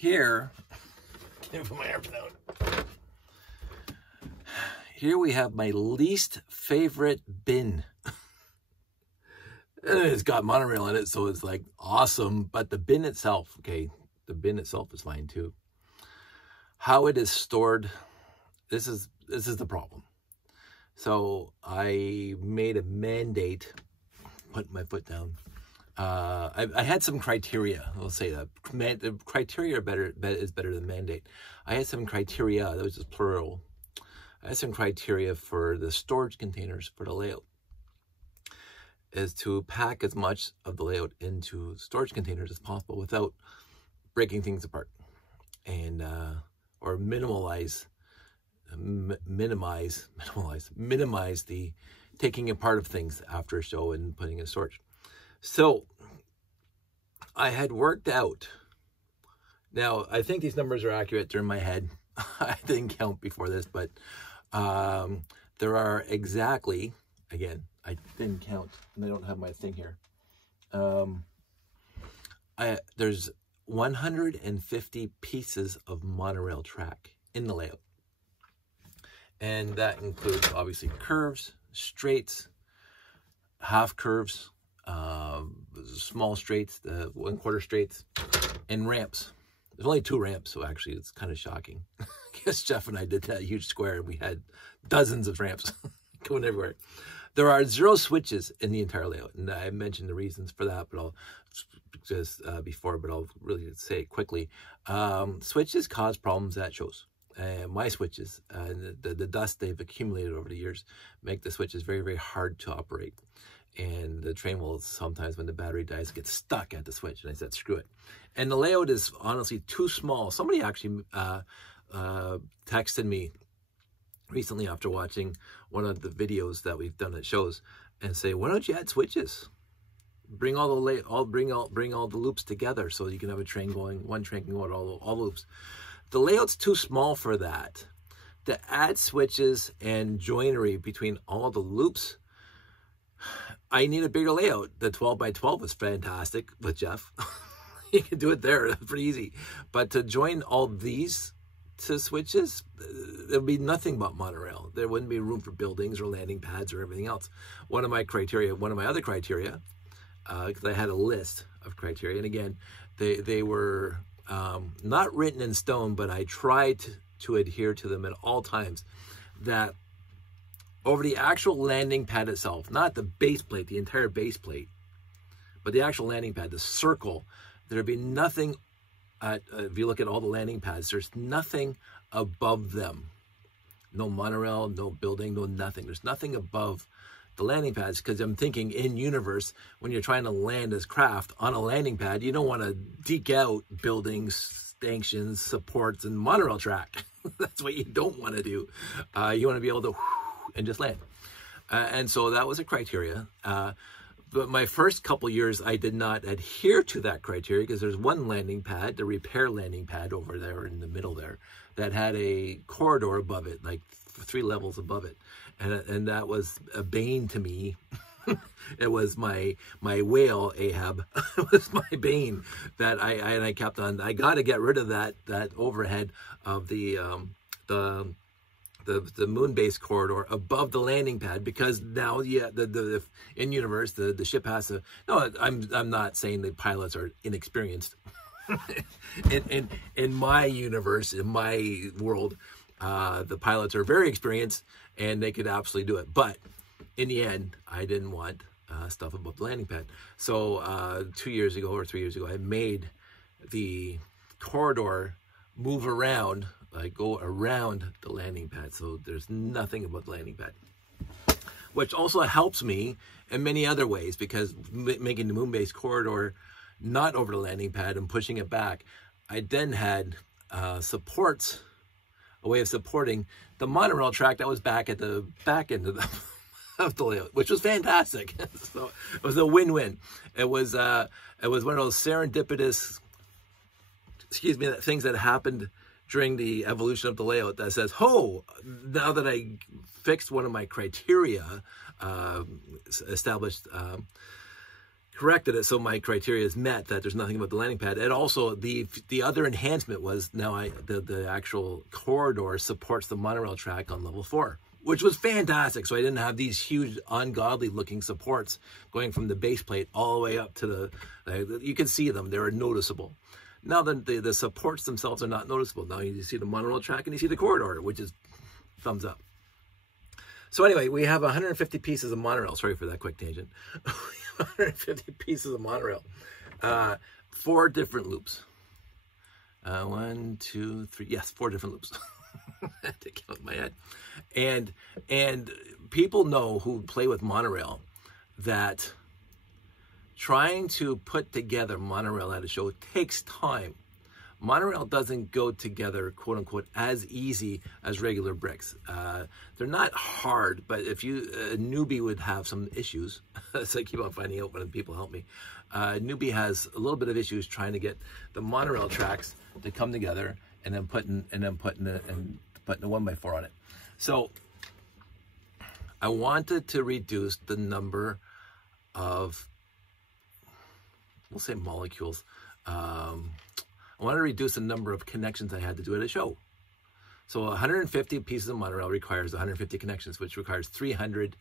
here, can I put my arms down? Here we have my least favorite bin. And it's got monorail in it, so it's like awesome. But the bin itself, okay, the bin itself is fine too. How it is stored, this is the problem. So I made a mandate, put my foot down. I had some criteria. I'll say that the criteria is better than mandate. I had some criteria. That was just plural. I had some criteria for the storage containers for the layout, is to pack as much of the layout into storage containers as possible without breaking things apart, and or minimize the taking apart of things after a show and putting in storage. So I had worked out. Now I think these numbers are accurate. They're in my head. I didn't count before this, but there are exactly, again, I didn't count, and I don't have my thing here. There's 150 pieces of monorail track in the layout. And that includes, obviously, curves, straights, half curves, small straights, the 1/4 straights, and ramps. There's only 2 ramps, so actually it's kind of shocking. I guess Jeff and I did that huge square, and we had dozens of ramps going everywhere. There are 0 switches in the entire layout, and I mentioned the reasons for that, but I'll just but I'll really say it quickly. Switches cause problems at shows. My switches, the dust they've accumulated over the years, make the switches very, very hard to operate. And the train will sometimes, when the battery dies, get stuck at the switch. And I said, screw it. And the layout is honestly too small. Somebody actually texted me recently after watching one of the videos that we've done at shows and say, why don't you add switches? Bring all the loops together so you can have a train going, one train can go at all the loops. The layout's too small for that. To add switches and joinery between all the loops, I need a bigger layout. The 12 by 12 is fantastic with Jeff. You can do it there, that's pretty easy. But to join all these to switches, there'll be nothing but monorail. There wouldn't be room for buildings or landing pads or everything else. One of my other criteria, because I had a list of criteria, and again, they were not written in stone, but I tried to adhere to them at all times, that over the actual landing pad itself, not the base plate, the entire base plate, but the actual landing pad, the circle, there'd be nothing, if you look at all the landing pads, there's nothing above them. No monorail, no building, no nothing. There's nothing above the landing pads, because I'm thinking in universe, when you're trying to land as craft on a landing pad, you don't want to deke out buildings, stanchions, supports, and monorail track. That's what you don't want to do. You want to be able to and just land. And so that was a criteria. But my first couple years, I did not adhere to that criteria, because there's one landing pad, the repair landing pad over there in the middle there, that had a corridor above it, like 3 levels above it. And that was a bane to me. It was my whale, Ahab. It was my bane that I kept on. I got to get rid of that overhead of the moon base corridor above the landing pad, because now, yeah, the in universe the ship has to. No, I'm not saying the pilots are inexperienced. in my universe, in my world, the pilots are very experienced and they could absolutely do it. But in the end, I didn't want stuff above the landing pad. So 2 years ago or 3 years ago, I made the corridor move around, like go around the landing pad, so there's nothing above the landing pad, which also helps me in many other ways, because making the moon base corridor not over the landing pad and pushing it back, I then had supports, a way of supporting the monorail track that was back at the back end of the layout, which was fantastic. So it was a win-win. It was one of those serendipitous, things that happened during the evolution of the layout that says, oh, now that I fixed one of my criteria, established corrected it so my criteria is met, that there's nothing about the landing pad. And also the other enhancement was now the actual corridor supports the monorail track on level 4, which was fantastic. So I didn't have these huge ungodly looking supports going from the base plate all the way up to the, you can see them, they're noticeable. Now the supports themselves are not noticeable. Now you see the monorail track and you see the corridor, which is thumbs up. So anyway, we have 150 pieces of monorail. Sorry for that quick tangent. 150 pieces of monorail. 4 different loops. 1, 2, 3. Yes, 4 different loops. I had to count in my head. And people know who play with monorail that trying to put together monorail at a show takes time. Monorail doesn't go together, quote unquote, as easy as regular bricks. They're not hard, but if a newbie would have some issues, so I keep on finding out when people help me. Newbie has a little bit of issues trying to get the monorail tracks to come together and then putting a 1x4 on it. So I wanted to reduce the number of, we'll say molecules. I want to reduce the number of connections I had to do at a show. So 150 pieces of monorail requires 150 connections, which requires 300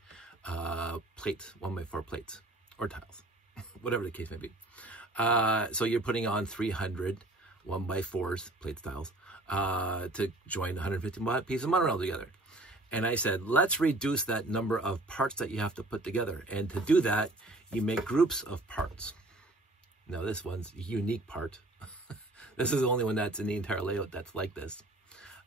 plates, 1x4 plates, or tiles, whatever the case may be. So you're putting on 300 1x4s, plates, tiles, to join 150 pieces of monorail together. And I said, let's reduce that number of parts that you have to put together. And to do that, you make groups of parts. Now this one's a unique part. This is the only one that's in the entire layout that's like this,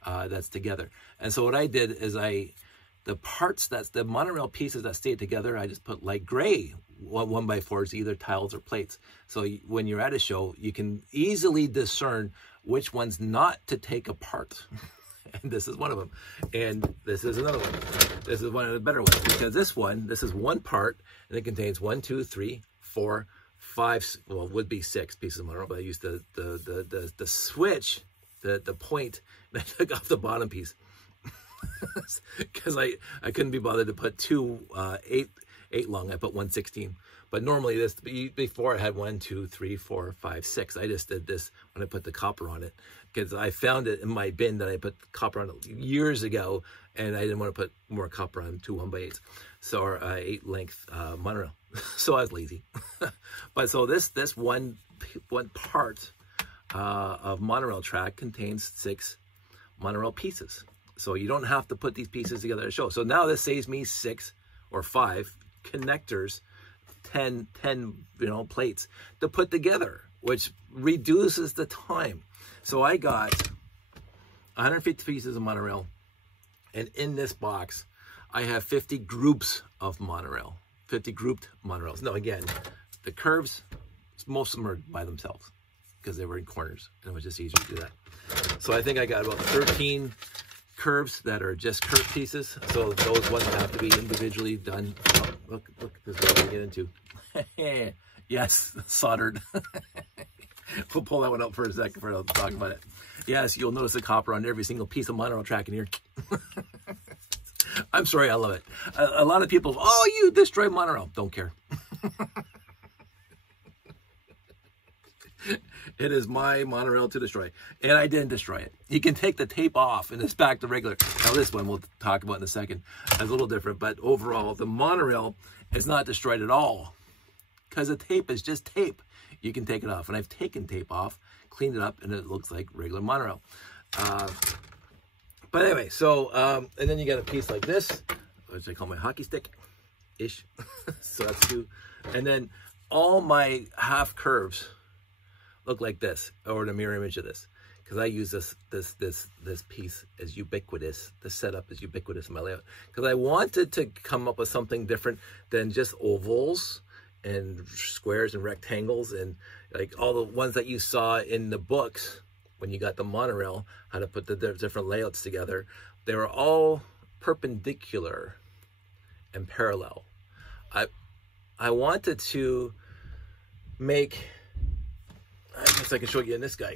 that's together. And so what I did is the parts, that's the monorail pieces that stay together, I just put light gray 1x4s, either tiles or plates. So when you're at a show, you can easily discern which ones not to take apart. And this is one of them. And this is another one. This is one of the better ones, because this is one part, and it contains 1, 2, 3, 4, 5, well, it would be 6 pieces of monorail, but I used the switch, the point, and I took off the bottom piece because I couldn't be bothered to put 2 8 long. I put 1/16. But normally this, before I had 1, 2, 3, 4, 5, 6. I just did this when I put the copper on it, because I found it in my bin that I put copper on it years ago, and I didn't want to put more copper on 2 1x8s, so 8 length monorail. So I was lazy. But so this one part of monorail track contains 6 monorail pieces. So you don't have to put these pieces together to show. So now this saves me 6 or 5 connectors, 10 plates to put together, which reduces the time. So I got 150 pieces of monorail, and in this box I have 50 groups of monorail, 50 grouped monorails. Now again, the curves, most of them are by themselves because they were in corners, and it was just easier to do that. So I think I got about 13 curves that are just curved pieces. So those ones have to be individually done. Oh, look, this is what we get into. Yes, soldered. We'll pull that one out for a second before I'll talk about it. Yes, you'll notice the copper on every single piece of monorail track in here. I'm sorry, I love it. A lot of people, oh, you destroyed monorail. Don't care. It is my monorail to destroy. And I didn't destroy it. You can take the tape off and it's back to regular. Now this one we'll talk about in a second. It's a little different, but overall the monorail is not destroyed at all, because the tape is just tape. You can take it off. And I've taken tape off, cleaned it up, and it looks like regular monorail. But anyway, so, and then you got a piece like this, which I call my hockey stick-ish. So that's 2. And then all my half curves look like this, or the mirror image of this, because I use this piece as ubiquitous. The setup is ubiquitous in my layout, because I wanted to come up with something different than just ovals and squares and rectangles and like all the ones that you saw in the books when you got the monorail, how to put the different layouts together. They were all perpendicular and parallel. I wanted to make, I guess I can show you in this guy,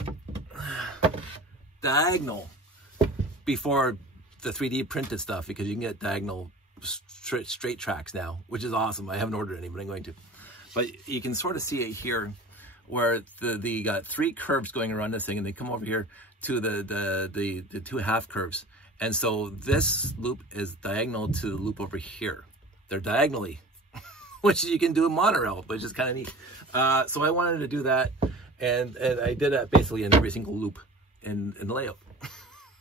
diagonal before the 3D printed stuff, because you can get diagonal straight tracks now, which is awesome. I haven't ordered any, but I'm going to. but you can sort of see it here where the got 3 curves going around this thing, and they come over here to the 2 half curves. And so this loop is diagonal to the loop over here. They're diagonally, which you can do in Monorail, which is kind of neat. So I wanted to do that, and I did that basically in every single loop in the layout.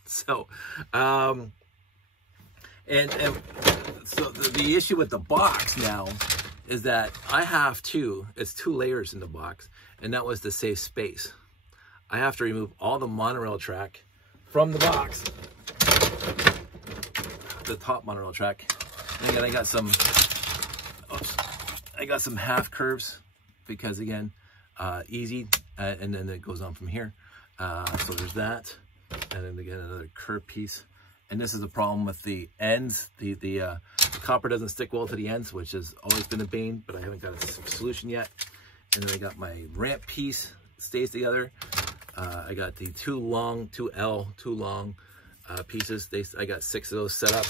So, so the issue with the box now is that I have it's 2 layers in the box, and that was to save space. I have to remove all the monorail track from the box, the top monorail track. And again, I got some half curves because again, easy, and then it goes on from here. So there's that, and then again another curve piece. And this is the problem with the ends. The copper doesn't stick well to the ends, which has always been a bane, but I haven't got a solution yet. And then I got my ramp piece, stays together. I got the 2 long pieces. I got 6 of those set up.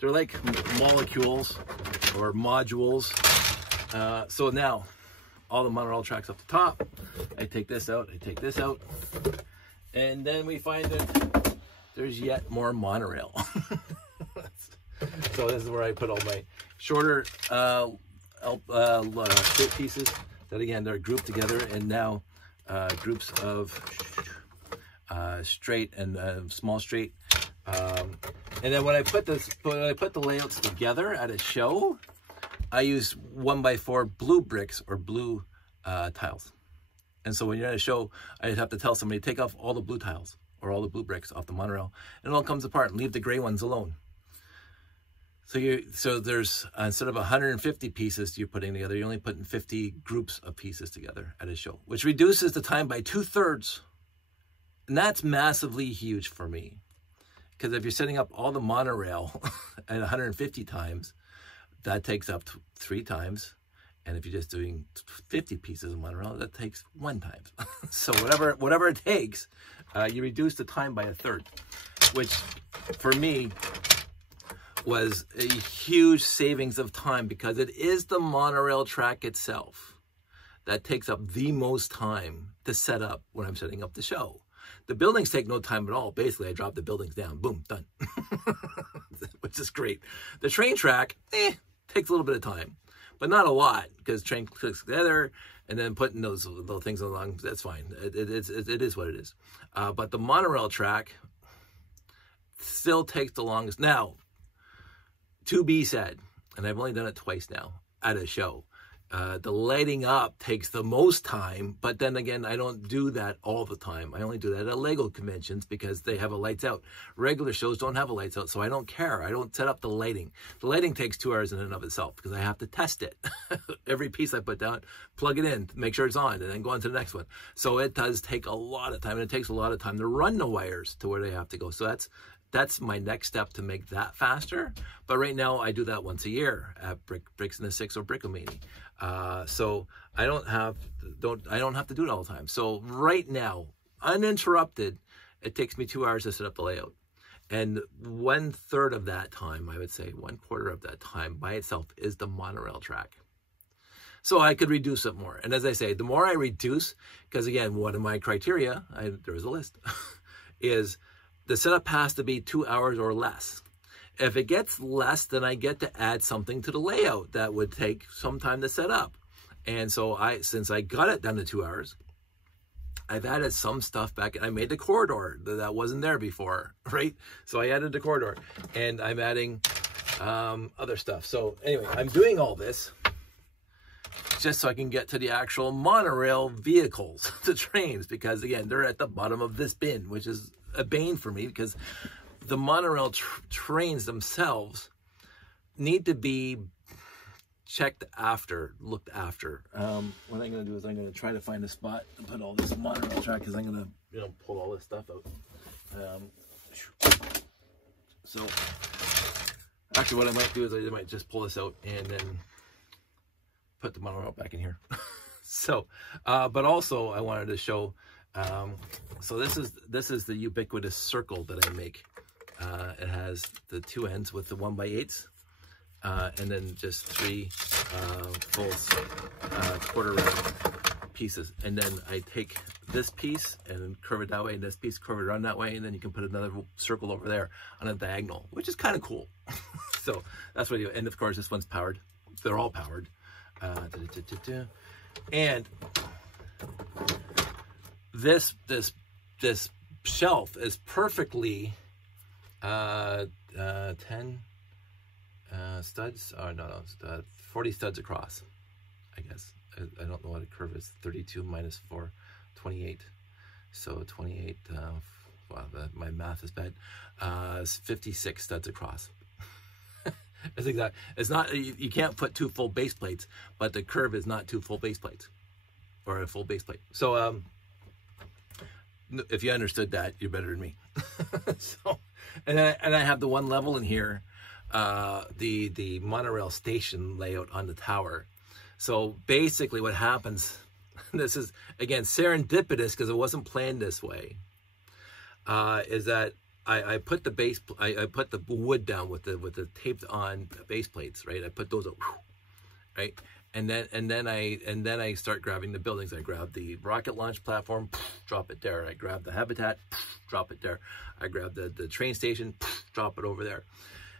They're like molecules or modules. So now all the monorail tracks up the top. I take this out, I take this out, and then we find that there's yet more monorail. So this is where I put all my shorter straight pieces that again, they're grouped together, and now groups of straight and small straight. And then when I put the layouts together at a show, I use 1x4 blue bricks or blue tiles. And so when you're at a show, I have to tell somebody, take off all the blue tiles or all the blue bricks off the monorail, and it all comes apart, and leave the gray ones alone. So there's, instead of 150 pieces you're putting together, you're only putting 50 groups of pieces together at a show, which reduces the time by 2/3. And that's massively huge for me. Because if you're setting up all the monorail at 150 times, that takes up 3 times. And if you're just doing 50 pieces of monorail, that takes 1 time. So whatever it takes, you reduce the time by 1/3, which for me was a huge savings of time, because it is the monorail track itself that takes up the most time to set up when I'm setting up the show. The buildings take no time at all. Basically, I drop the buildings down, boom, done, which is great. The train track, takes a little bit of time, but not a lot, because train clicks together and then putting those little things along, that's fine. It is what it is. But the monorail track still takes the longest. Now, to be said, and I've only done it twice now at a show, the lighting up takes the most time, but then again, I don't do that all the time. I only do that at Lego conventions because they have a lights out. Regular shows don't have a lights out, so I don't care. I don't set up the lighting. The lighting takes 2 hours in and of itself because I have to test it. Every piece I put down, plug it in, make sure it's on, and then go on to the next one. So it does take a lot of time, and it takes a lot of time to run the wires to where they have to go. So that's my next step to make that faster. But right now I do that once a year at Bricks in the Six or Brickomania. So I don't have to do it all the time. So right now, uninterrupted, it takes me 2 hours to set up the layout. And 1/3 of that time, I would say 1/4 of that time by itself is the monorail track. So I could reduce it more. And as I say, the more I reduce, because again, one of my criteria, there is a list, is the setup has to be 2 hours or less. If it gets less, then I get to add something to the layout that would take some time to set up. And so since I got it down to 2 hours, I've added some stuff back. I made the corridor that wasn't there before, right? So I added the corridor, and I'm adding other stuff. So anyway, I'm doing all this just so I can get to the actual monorail vehicles, the trains, because again, they're at the bottom of this bin, which is a bane for me, because the monorail trains themselves need to be checked after, looked after. What I'm going to do is I'm going to try to find a spot and put all this monorail track, because I'm going to pull all this stuff out. So actually what I might do is I might just pull this out and then put the monorail back in here. So but also I wanted to show, so this is the ubiquitous circle that I make. It has the 2 ends with the 1x8s, and then just 3 full quarter round pieces. And then I take this piece and curve it that way, and this piece curve it around that way, and then you can put another circle over there on a diagonal, which is kind of cool. So that's what you do. And of course, this one's powered. They're all powered. And this shelf is perfectly 10 studs. Oh no, 40 studs across, I guess. I don't know what a curve is. 32 minus 4, 28. So 28. Wow, my math is bad. 56 studs across. It's exact. It's not. You can't put 2 full base plates, but the curve is not 2 full base plates, or a full base plate. So if you understood that, you're better than me. So, and I have the one level in here, the monorail station layout on the tower. So basically, what happens? This is again serendipitous because it wasn't planned this way. Is that I put the base, I put the wood down with the taped on base plates, right? I put those up, right? And then I start grabbing the buildings. I grab the rocket launch platform, drop it there. I grab the habitat, drop it there. I grab the train station, drop it over there.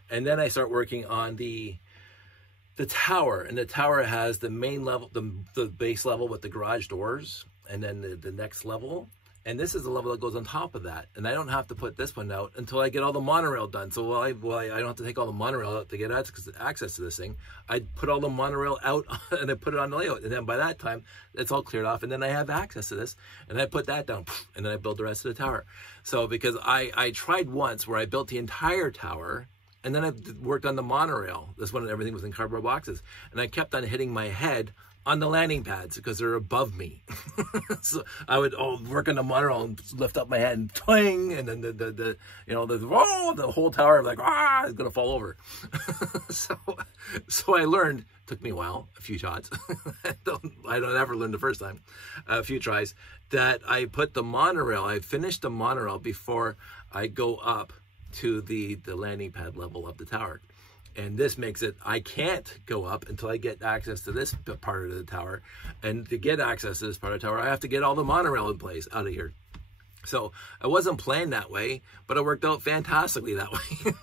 And then I start working on the tower, and the tower has the main level, the base level with the garage doors, and then the next level. And this is the level that goes on top of that. And I don't have to put this one out until I get all the monorail done. So while I don't have to take all the monorail out to get access to this thing, I put all the monorail out and I put it on the layout. And then by that time, it's all cleared off. And then I have access to this. And I put that down. And then I build the rest of the tower. So because I tried once where I built the entire tower, and then I worked on the monorail. This one, everything was in cardboard boxes. And I kept on hitting my head on the landing pads because they're above me. So I would work on the monorail and lift up my head and twang, and then the whole tower, like, is gonna fall over. so I learned, took me a while, a few shots. I don't ever learn the first time, a few tries, that I put the monorail, I finished the monorail before I go up to the landing pad level of the tower. And this makes it, I can't go up until I get access to this part of the tower. And to get access to this part of the tower, I have to get all the monorail in place out of here. So I wasn't planned that way, but it worked out fantastically that way.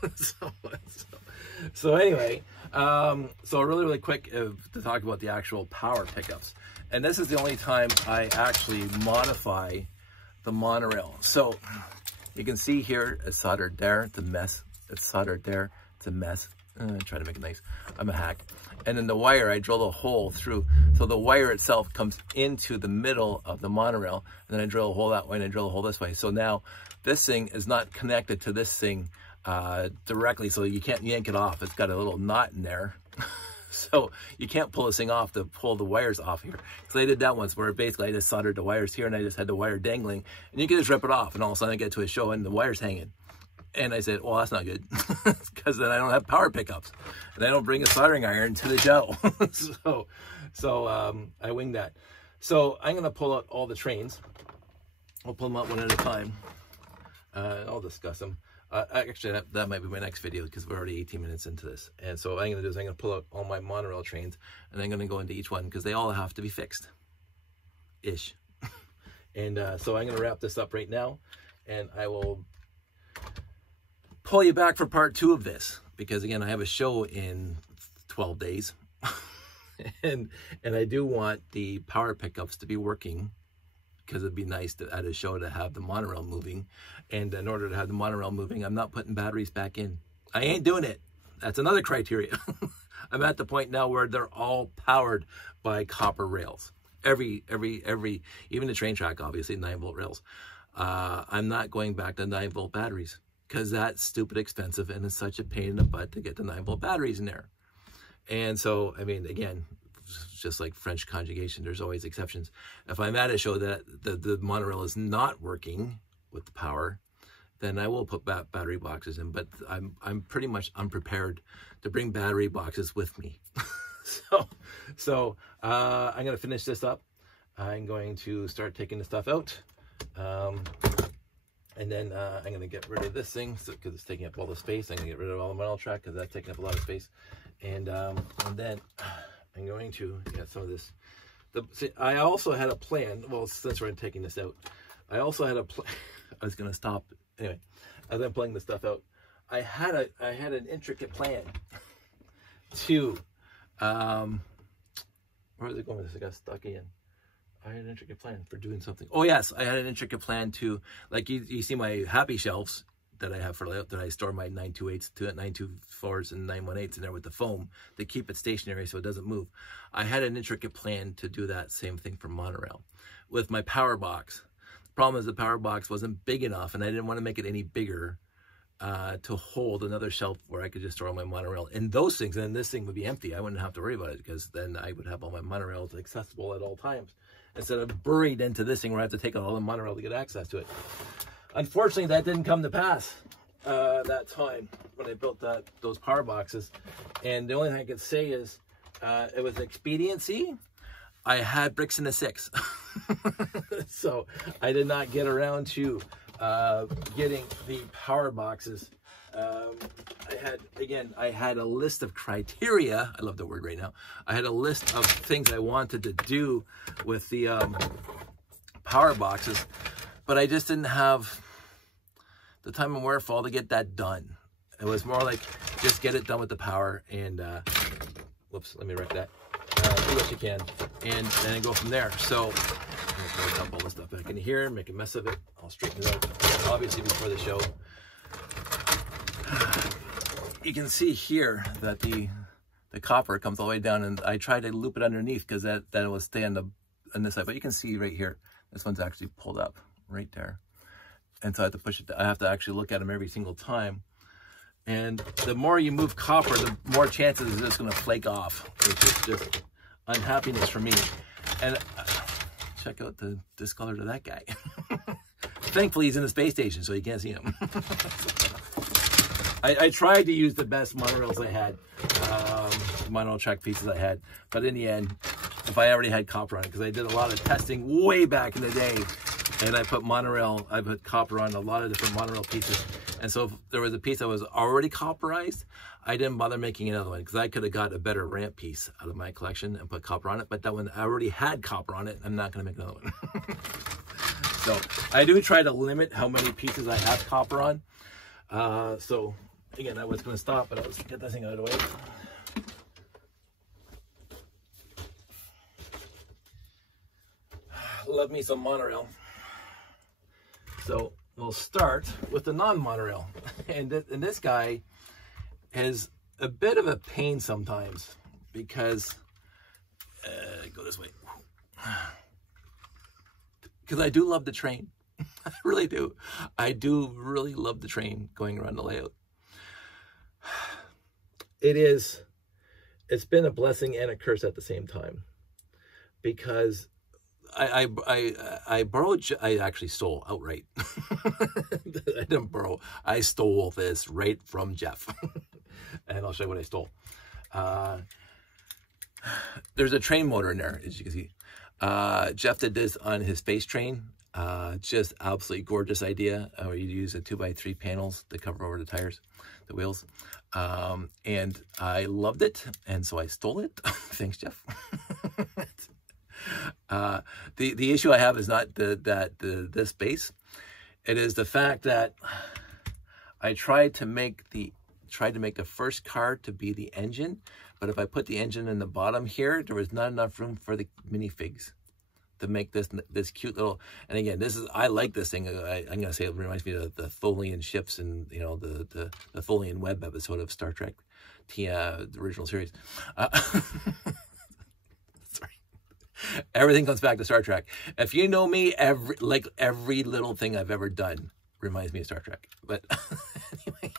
So anyway, so really quick to talk about the actual power pickups. And this is the only time I actually modify the monorail. So you can see here, it's soldered there, it's a mess. It's soldered there, it's a mess. Try to make it nice. I'm a hack. And then the wire, I drill a hole through. So the wire itself comes into the middle of the monorail. And then I drill a hole that way and I drill a hole this way. So now this thing is not connected to this thing directly. So you can't yank it off. It's got a little knot in there. So you can't pull this thing off to pull the wires off here. So I did that once where basically I just soldered the wires here and I just had the wire dangling. And you can just rip it off. And all of a sudden I get to a show and the wire's hanging. And I said, well, that's not good, because then I don't have power pickups, and I don't bring a soldering iron to the show. So I winged that. So I'm going to pull out all the trains. I'll pull them out one at a time. I'll discuss them. Actually, that might be my next video, because we're already 18 minutes into this. And so what I'm going to do is I'm going to pull out all my monorail trains, and I'm going to go into each one, because they all have to be fixed-ish. And so I'm going to wrap this up right now, and I will pull you back for part 2 of this, because again, I have a show in 12 days and I do want the power pickups to be working, because it'd be nice to, at a show, to have the monorail moving. And in order to have the monorail moving, I'm not putting batteries back in. I ain't doing it. That's another criteria. I'm at the point now where they're all powered by copper rails. Every even the train track, obviously 9-volt rails. I'm not going back to 9-volt batteries, because that's stupid expensive and it's such a pain in the butt to get the 9-volt batteries in there. And so, I mean, again, just like French conjugation, there's always exceptions. If I'm at a show that the monorail is not working with the power, then I will put battery boxes in. But I'm pretty much unprepared to bring battery boxes with me. So I'm going to finish this up. I'm going to start taking the stuff out. And then I'm going to get rid of this thing because it's taking up all the space. I'm going to get rid of all the monorail track because that's taking up a lot of space. And then I'm going to get some of this. See, I also had a plan. Well, since we're taking this out, I also had a plan. I was going to stop. Anyway, as I'm pulling this stuff out, I had an intricate plan to, where was it going with this? I got stuck again. I had an intricate plan for doing something. Oh yes, I had an intricate plan to, like you see my happy shelves that I have for layout, that I store my 928s, 924s and 918s in there with the foam to keep it stationary so it doesn't move. I had an intricate plan to do that same thing for monorail with my power box. The problem is the power box wasn't big enough, and I didn't want to make it any bigger to hold another shelf where I could just store all my monorail and those things, and then this thing would be empty. I wouldn't have to worry about it because then I would have all my monorails accessible at all times, instead of buried into this thing where I have to take out all the monorail to get access to it. Unfortunately, that didn't come to pass that time when I built those power boxes. And the only thing I could say is it was expediency. I had bricks in the 6. So I did not get around to getting the power boxes. I had a list of criteria. I love the word right now. I had a list of things I wanted to do with the power boxes, but I just didn't have the time and wherewithal to get that done. It was more like just get it done with the power and whoops, let me wreck that. Do what you can, and then go from there. So I'm gonna dump all this stuff back in here, make a mess of it. I'll straighten it out, obviously, before the show. You can see here that the copper comes all the way down, and I tried to loop it underneath because that will stay on this side. But you can see right here, this one's actually pulled up right there, and so I have to push it. I have to actually look at them every single time. And the more you move copper, the more chances it's just going to flake off, which is just unhappiness for me. And check out the discolor to that guy. Thankfully, he's in the space station, so you can't see him. I tried to use the best monorails I had, monorail track pieces I had, but in the end, if I already had copper on it, because I did a lot of testing way back in the day, and I put copper on a lot of different monorail pieces. And so if there was a piece that was already copperized, I didn't bother making another one because I could have got a better ramp piece out of my collection and put copper on it. But that one I already had copper on it. I'm not going to make another one. So I do try to limit how many pieces I have copper on. So again, I was going to stop, but let's get this thing out of the way. Love me some monorail. So we'll start with the non-monorail. And this guy is a bit of a pain sometimes because, go this way. Because I do love the train. I really do. I do really love the train going around the layout. It's been a blessing and a curse at the same time. Because I actually stole outright. I didn't borrow. I stole this right from Jeff. And I'll show you what I stole. There's a train motor in there, as you can see. Jeff did this on his space train. Just absolutely gorgeous idea. Where you use a 2x3 panels to cover over the tires, the wheels. And I loved it. And so I stole it. Thanks, Jeff. The issue I have is not this base. It is the fact that I tried to make the first car to be the engine, but if I put the engine in the bottom here, there was not enough room for the minifigs to make this cute little. And again, I like this thing. I'm gonna say it reminds me of the Tholian ships and the Tholian Web episode of Star Trek, the original series. Everything comes back to Star Trek. If you know me, every little thing I've ever done reminds me of Star Trek. But anyway,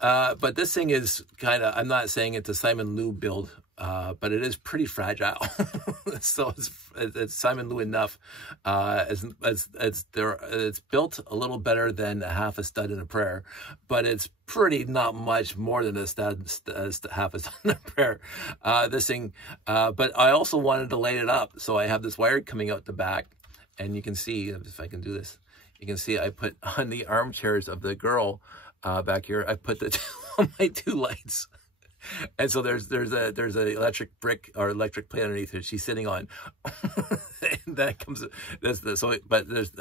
but this thing is kind of, I'm not saying it's a Simon Lew build, but it is pretty fragile. So it's Simon Lew enough. It's built a little better than a half a stud and a prayer, but it's pretty not much more than a half a stud and a prayer. This thing, but I also wanted to light it up, so I have this wire coming out the back, and you can see if I can do this. you can see I put on the armchairs of the girl back here, I put my 2 lights. And so there's a electric brick or electric plate underneath her she's sitting on. And that comes but there's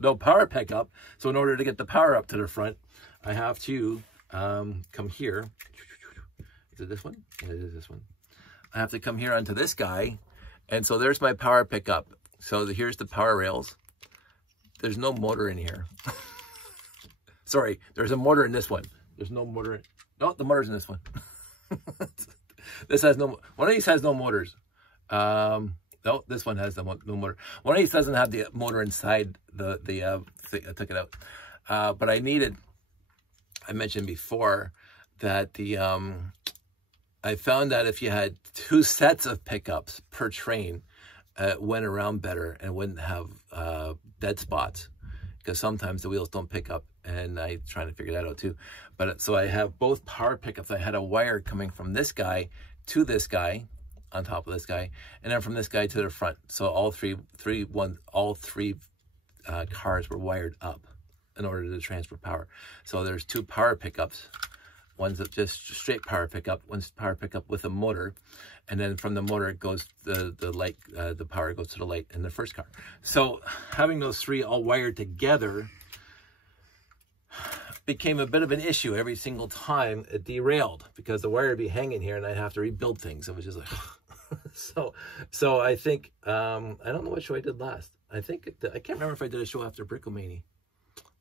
no power pickup. So in order to get the power up to the front, I have to come here. Is it this one? Yeah, it is this one. I have to come here onto this guy. And so there's my power pickup. So here's the power rails. There's no motor in here. Sorry, there's a motor in this one. There's no motor. No, the motor's in this one. This has no, one of these has no motors. No, this one has no motor. One of these doesn't have the motor inside the thing. I took it out. But I mentioned before that I found that if you had 2 sets of pickups per train, it went around better and wouldn't have dead spots, because sometimes the wheels don't pick up, and I trying to figure that out too. But so I have both power pickups. I had a wire coming from this guy to this guy on top of this guy, and then from this guy to the front. So all three cars were wired up in order to transfer power. So there's 2 power pickups. One's just straight power pickup, one's power pickup with a motor, and then from the motor it goes the power goes to the light in the first car. So having those 3 all wired together became a bit of an issue. Every single time it derailed because the wire would be hanging here and I'd have to rebuild things. It was just like so I think I don't know what show I did last. I can't remember if I did a show after Brickomania.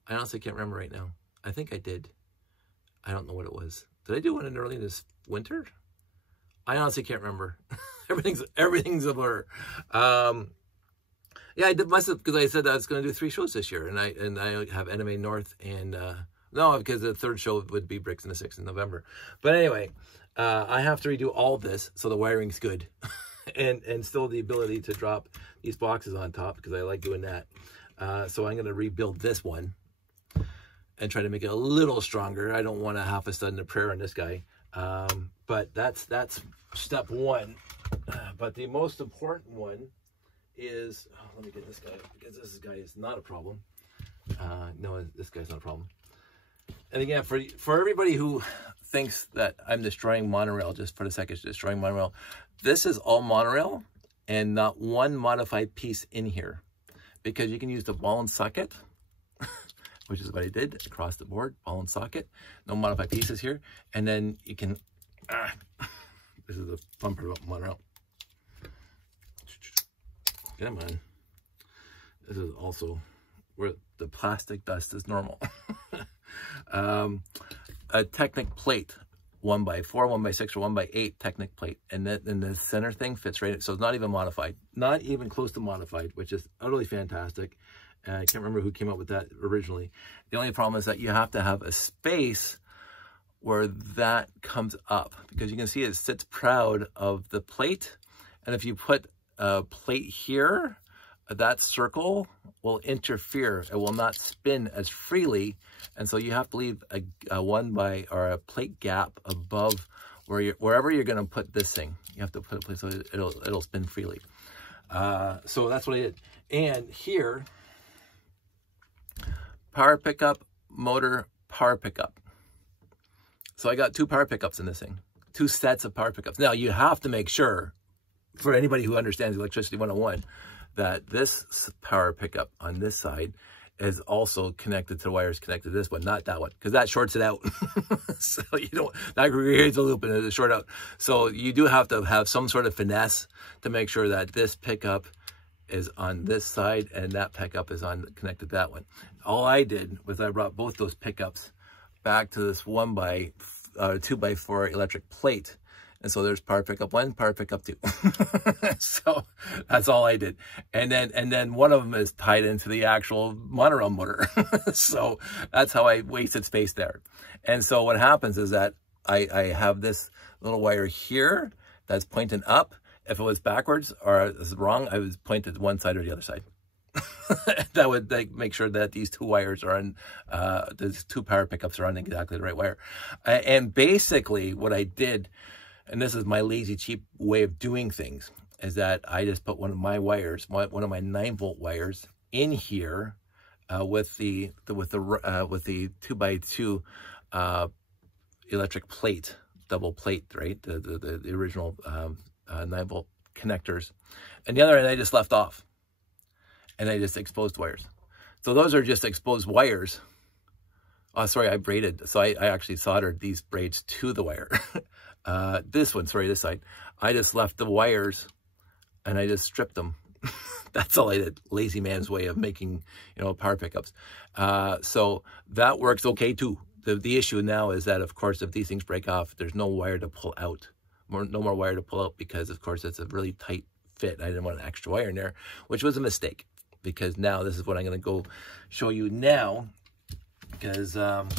I honestly can't remember right now. I think I did. I don't know what it was. Did I do one in early this winter? I honestly can't remember. everything's a blur. Yeah, I did myself because I said I was going to do 3 shows this year, and I have NMA North and no, because the 3rd show would be Bricks in the 6th of November. But anyway, I have to redo all this so the wiring's good, and still the ability to drop these boxes on top because I like doing that. So I'm going to rebuild this one and try to make it a little stronger. I don't want a half a sudden a prayer on this guy. But that's step 1. But the most important one is, let me get this guy, because this guy is not a problem. No, this guy's not a problem. And again, for everybody who thinks that I'm destroying monorail just for the sake of destroying monorail, this is all monorail and not one modified piece in here, because you can use the ball and socket, which is what I did across the board, ball and socket, no modified pieces here. And then you can, this is the fun part about monorail. Come on. This is also where the plastic dust is normal. A Technic plate, 1x4, 1x6, or 1x8 Technic plate. And then the center thing fits right in. So it's not even modified, not even close to modified, which is utterly fantastic. I can't remember who came up with that originally. The only problem is that you have to have a space where that comes up, because you can see it sits proud of the plate. And if you put a plate here, that circle will interfere. It will not spin as freely. And so you have to leave a 1x or a plate gap above wherever you're going to put this thing. You have to put a place so it'll spin freely. So that's what I did. And here, power pickup, motor, power pickup. So I got 2 power pickups in this thing, 2 sets of power pickups. Now you have to make sure, for anybody who understands electricity 101, that this power pickup on this side is also connected to the wires connected to this one, not that one, because that shorts it out. So you don't, that creates a loop and it's short out. So you do have to have some sort of finesse to make sure that this pickup is on this side and that pickup is on connected to that one. All I did was I brought both those pickups back to this 2x4 electric plate. And so there's power pickup 1, power pickup 2. So that's all I did. And then one of them is tied into the actual monorail motor. So that's how I wasted space there. And so what happens is that I have this little wire here that's pointing up. If it was backwards or it was wrong, I was pointed one side or the other side. That would make sure that these 2 wires are on, these 2 power pickups are on exactly the right wire. And basically what I did, and this is my lazy, cheap way of doing things, is that I just put one of my wires, one of my 9-volt wires in here with the 2x2 electric plate, double plate, right? The original 9-volt connectors, and the other end I just left off, and I just exposed wires. So those are just exposed wires. Oh, sorry, I braided. So I actually soldered these braids to the wire. This one, sorry, this side, I just left the wires and I just stripped them. That's all I did. Lazy man's way of making, power pickups. So that works okay too. The issue now is that, of course, if these things break off, there's no wire to pull out. No more wire to pull out because, of course, it's a really tight fit. I didn't want an extra wire in there, which was a mistake, because now this is what I'm going to go show you now. Because connect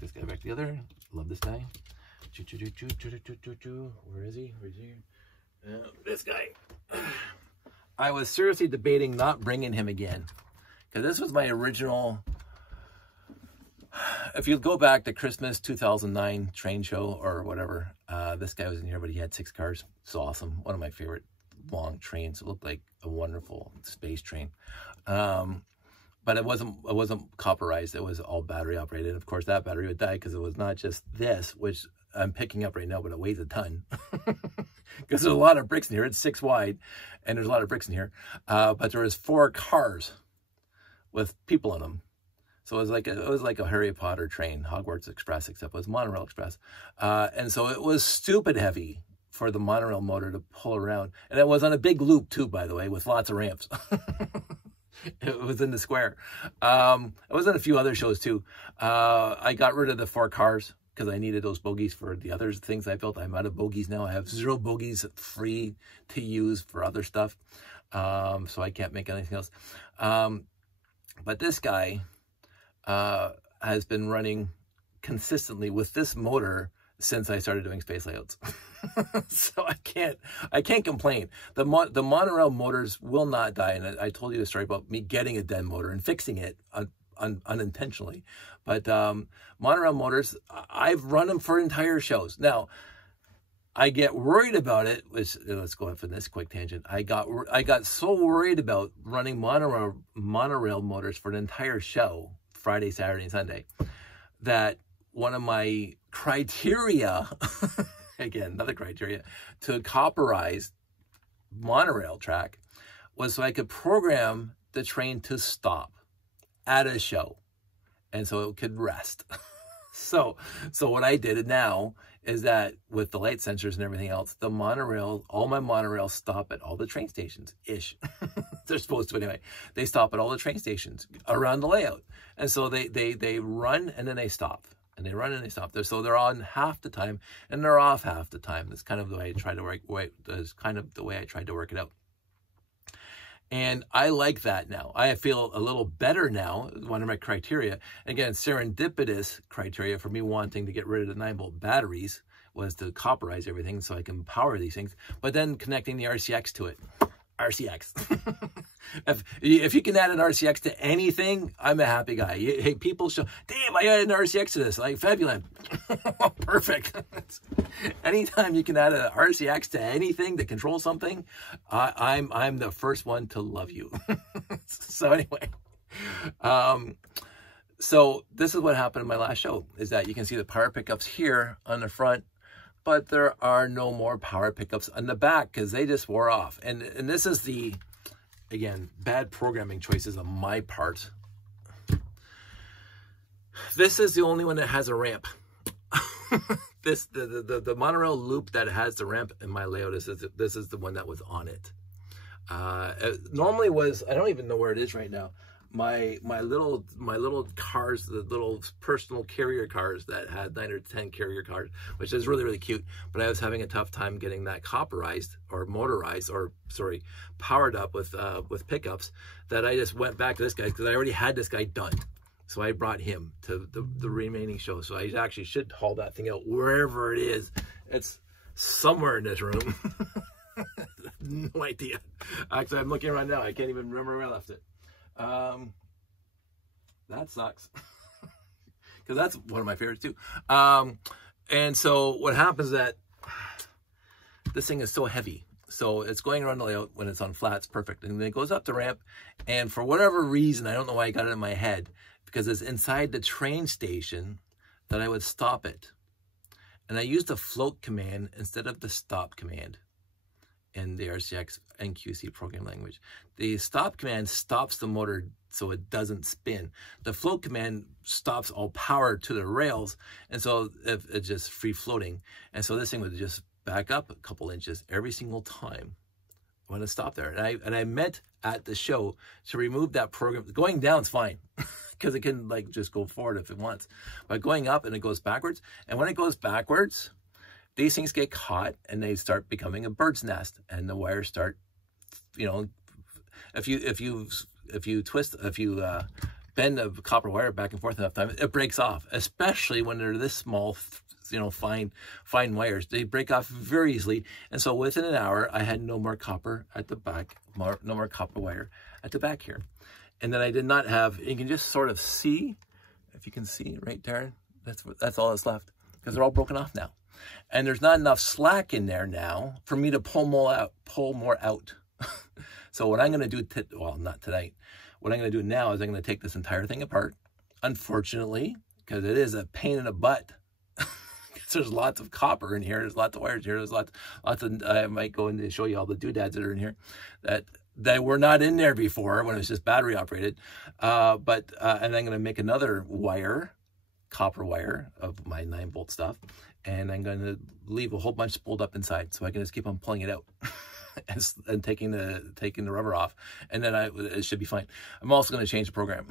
this guy back together. Love this guy. Where is he? Where's he? This guy. I was seriously debating not bringing him again, because this was my original. If you go back to Christmas 2009 train show or whatever, this guy was in here, but he had 6 cars. It's awesome. One of my favorite long trains. It looked like a wonderful space train. But it wasn't copperized. It was all battery operated. Of course, that battery would die because it was not just this, which I'm picking up right now, but it weighs a ton. Because there's a lot of bricks in here. It's 6 wide, and there's a lot of bricks in here. But there was 4 cars with people in them. So it was like a Harry Potter train, Hogwarts Express, except it was Monorail Express. And so it was stupid heavy for the monorail motor to pull around. And it was on a big loop too, by the way, with lots of ramps. It was in the square. It was in a few other shows too. I got rid of the 4 cars because I needed those bogies for the other things I built. I'm out of bogies now. I have 0 bogies free to use for other stuff. So I can't make anything else. But this guy has been running consistently with this motor since I started doing space layouts. So I can't complain. The monorail motors will not die, and I told you the story about me getting a dead motor and fixing it unintentionally. But monorail motors, I've run them for entire shows. Now I get worried about it, which, let's go off on this quick tangent. I got so worried about running monorail motors for an entire show, Friday, Saturday, and Sunday, that one of my criteria, again, another criteria, to copperize monorail track was so I could program the train to stop at a show, and so it could rest. So what I did now is that with the light sensors and everything else, the monorail, all my monorails stop at all the train stations, ish. They're supposed to anyway. They stop at all the train stations around the layout. And so they run and then they stop. And they run and they stop. So they're on half the time and they're off half the time. That's kind of the way I try to work. That's kind of the way I tried to work it out. And I like that now. I feel a little better now. One of my criteria, again, serendipitous criteria for me wanting to get rid of the 9-volt batteries was to copperize everything so I can power these things. But then connecting the RCX to it. RCX. If you can add an RCX to anything, I'm a happy guy. Hey, people show, damn, I added an RCX to this. Like, fabulous. Perfect. Anytime you can add an RCX to anything to control something, I'm the first one to love you. So anyway, so this is what happened in my last show, is that you can see the power pickups here on the front, but there are no more power pickups on the back because they just wore off. And this is the, again, bad programming choices on my part. This is the only one that has a ramp. The monorail loop that has the ramp in my layout this is the one that was on it. It normally was, I don't even know where it is right now. My little cars, the little personal carrier cars that had 9 or 10 carrier cars, which is really, really cute. But I was having a tough time getting that copperized or motorized, or sorry, powered up with pickups, that I just went back to this guy because I already had this guy done. So I brought him to the remaining show. So I actually should haul that thing out wherever it is. It's somewhere in this room. No idea. Actually, I'm looking around now. I can't even remember where I left it. That sucks. Because that's one of my favorites too. And so what happens is that this thing is so heavy. So it's going around the layout. When it's on flat, it's perfect. And then it goes up the ramp. And for whatever reason, I don't know why I got it in my head, because it's inside the train station that I would stop it. And I used the float command instead of the stop command in the RCX NQC program language. The stop command stops the motor so it doesn't spin. The float command stops all power to the rails, and so if it's just free floating. And so this thing would just back up a couple inches every single time when it stopped there. And I meant at the show to remove that program. Going down's fine because it can like just go forward if it wants, but going up and it goes backwards. And when it goes backwards, these things get caught and they start becoming a bird's nest, and the wires start, you know, if you bend a copper wire back and forth enough time, it breaks off, especially when they're this small, you know, fine wires. They break off very easily. And so within an hour, I had no more copper at the back, no more copper wire at the back here. And then I did not have, you can just sort of see, if you can see right there, that's all that's left, because they're all broken off now. And there's not enough slack in there now for me to pull more out. So what I'm going to do, well, not tonight. What I'm going to do now is I'm going to take this entire thing apart, unfortunately, because it is a pain in the butt. There's lots of copper in here. There's lots of wires here. There's lots of, I might go in to show you all the doodads that are in here that were not in there before when it was just battery operated. And I'm going to make another wire, copper wire of my 9-volt stuff. And I'm going to leave a whole bunch spooled up inside so I can just keep on pulling it out and taking the rubber off. And then it should be fine. I'm also going to change the program.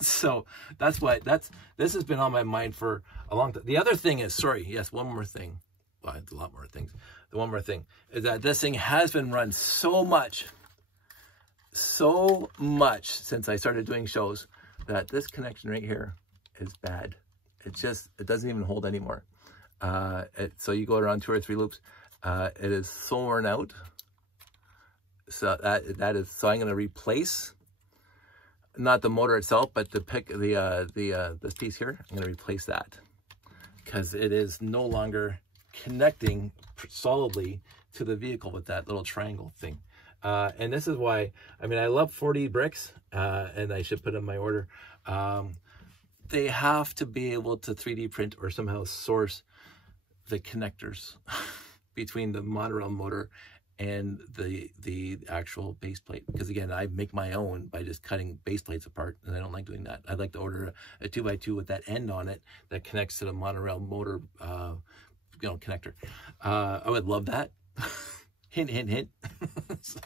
So this has been on my mind for a long time. The other thing is, one more thing. Well, it's a lot more things. The one more thing is that this thing has been run so much since I started doing shows that this connection right here is bad. It doesn't even hold anymore. So you go around 2 or 3 loops, it is so worn out. So so I'm going to replace, not the motor itself, but this piece here. I'm going to replace that because it is no longer connecting solidly to the vehicle with that little triangle thing. And this is why, I mean, I love 4D bricks, and I should put in my order. They have to be able to 3D print or somehow source the connectors between the monorail motor and the actual base plate, because again, I make my own by just cutting base plates apart, and I don't like doing that. I'd like to order a 2x2 with that end on it that connects to the monorail motor connector. I would love that. Hint, hint, hint. So,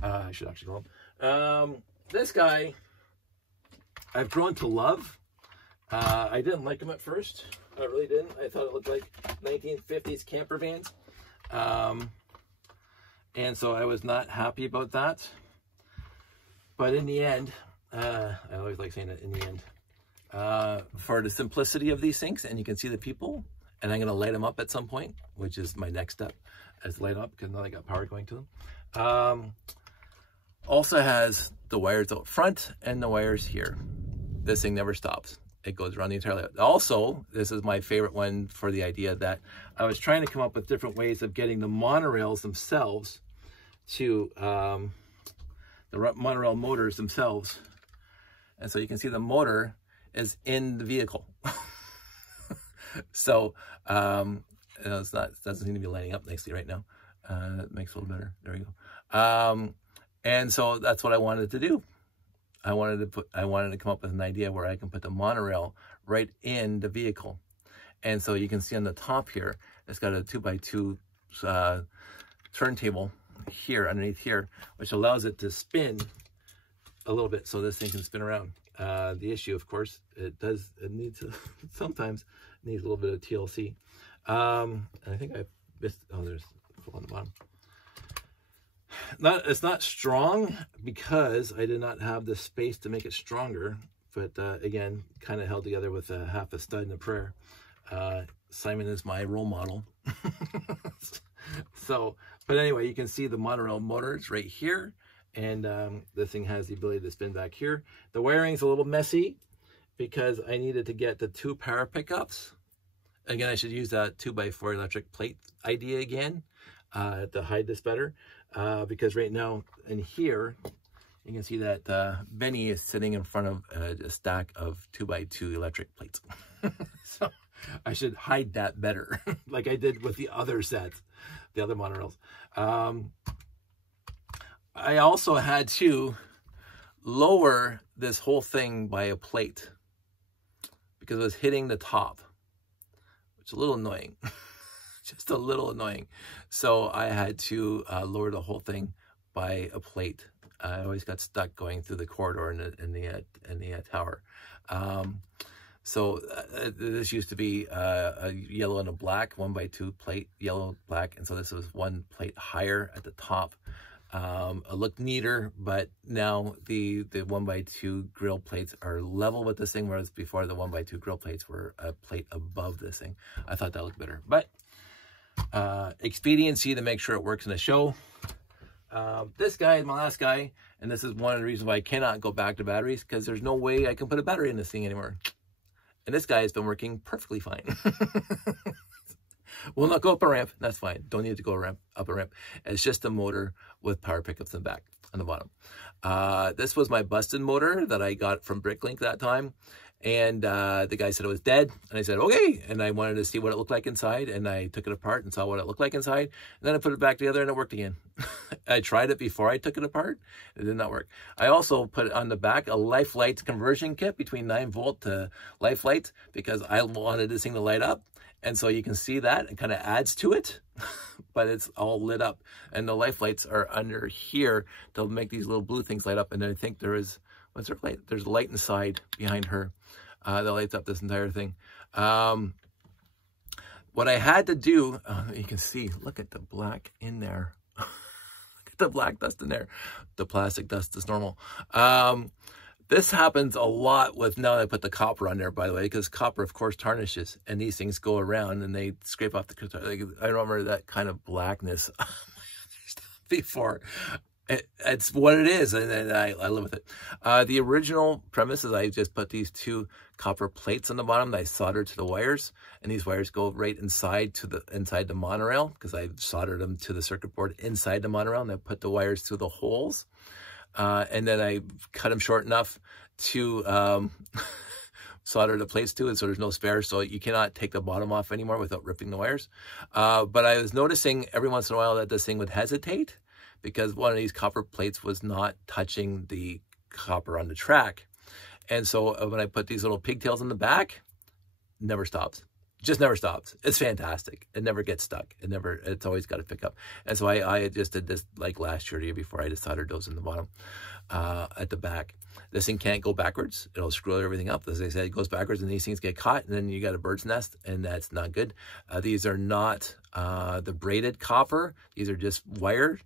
I should actually go home. This guy I've grown to love. I didn't like him at first. I really didn't. I thought it looked like 1950s camper vans. And so I was not happy about that. But in the end, I always like saying it in the end, for the simplicity of these things, and you can see the people, and I'm going to light them up at some point, which is my next step, is light up, because now I got power going to them. Also has the wires out front and the wires here. This thing never stops. It goes around the entire layout. Also, this is my favorite one for the idea that I was trying to come up with different ways of getting the monorails themselves to the monorail motors themselves. And so you can see the motor is in the vehicle. So it doesn't seem to be lining up nicely right now. That makes it a little better. There we go. And so that's what I wanted to do. I wanted to come up with an idea where I can put the monorail right in the vehicle. And so you can see on the top here, it's got a 2x2 turntable here, underneath here, which allows it to spin a little bit so this thing can spin around. The issue, of course, sometimes needs a little bit of TLC. And I think I missed, there's on the bottom. It's not strong because I did not have the space to make it stronger, but again, kind of held together with half a stud and a prayer. Simon is my role model. So, but anyway, you can see the monorail motors right here, and this thing has the ability to spin back here. The wiring's a little messy because I needed to get the 2 power pickups. Again, I should use that 2x4 electric plate idea again. to hide this better, because right now in here, you can see that Benny is sitting in front of a stack of 2x2 electric plates. So I should hide that better, like I did with the other sets, the other monorails. I also had to lower this whole thing by a plate because it was hitting the top, which is a little annoying. Just a little annoying. So I had to lower the whole thing by a plate. I always got stuck going through the corridor in the tower. So this used to be a yellow and a black 1x2 plate, yellow, black, and so this was one plate higher at the top. It looked neater, but now the 1x2 grill plates are level with this thing, whereas before the 1x2 grill plates were a plate above this thing. I thought that looked better, but expediency to make sure it works in a show. This guy is my last guy, and this is one of the reasons why I cannot go back to batteries, because there's no way I can put a battery in this thing anymore. And this guy has been working perfectly fine. Will not go up a ramp. That's fine. Don't need to go up a ramp. It's just a motor with power pickups in the back on the bottom. This was my busted motor that I got from Bricklink that time. And the guy said it was dead. And I said, okay. And I wanted to see what it looked like inside. And I took it apart and saw what it looked like inside. And then I put it back together and it worked again. I tried it before I took it apart. It did not work. I also put on the back a life light conversion kit between 9-volt to life lights because I wanted this thing to light up. And so you can see that it kind of adds to it, but it's all lit up. And the life lights are under here to make these little blue things light up. And I think there is, what's there light? There's a light inside behind her that lights up this entire thing. What I had to do, you can see, look at the black in there. Look at the black dust in there. The plastic dust is normal. This happens a lot with, now that I put the copper on there, by the way, because copper, of course, tarnishes, and these things go around and they scrape off the, like, I remember that kind of blackness before. It's what it is, and I live with it. The original premise is I just put these 2 copper plates on the bottom that I soldered to the wires, and these wires go right inside the monorail, because I soldered them to the circuit board inside the monorail, and I put the wires through the holes. And then I cut them short enough to solder the plates to it, so there's no spare, so you cannot take the bottom off anymore without ripping the wires. But I was noticing every once in a while that this thing would hesitate because one of these copper plates was not touching the copper on the track. And so when I put these little pigtails in the back, never stops. Just never stops. It's fantastic. It never gets stuck. It's always got to pick up. And so I just did this like last year, the year before. I just soldered those in the bottom at the back. This thing can't go backwards. It'll screw everything up. As I said, it goes backwards and these things get caught and then you got a bird's nest and that's not good. These are not the braided copper. These are just wire